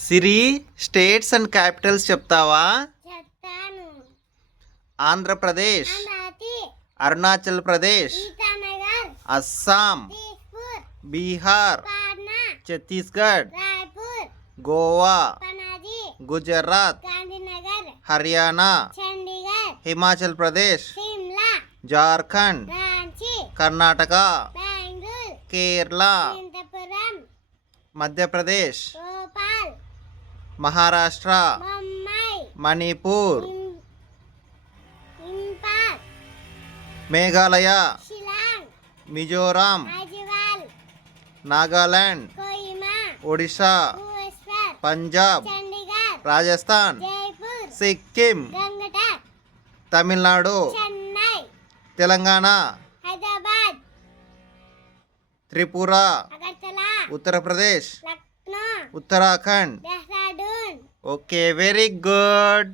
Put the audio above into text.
Siri states and capitals చెప్తావా? చెప్తాను. Andhra Pradesh, Amaravati, Arunachal Pradesh, Itanagar, Assam, Dispur, Bihar, Patna, Chhattisgarh, Raipur, Goa, Panaji, Gujarat, Gandhinagar, Haryana, Chandigarh, Himachal Pradesh, Shimla, Jharkhand, Ranchi, Karnataka, Bengaluru, Kerala, Ananthapuram, Madhya Pradesh, Bhopal, Maharashtra, Mumbai, Manipur, Imphal, Meghalaya, Shillong, Mizoram, Aizawl, Nagaland, Kohima, Odisha, Bhubaneswar, Punjab, Chandigarh, Rajasthan, Jaipur, Sikkim, Gangtok, Tamil Nadu, Chennai, Telangana, Hyderabad, Tripura, Agartala, Uttar Pradesh, Lucknow, Uttarakhand. Dehradun, okay, very good.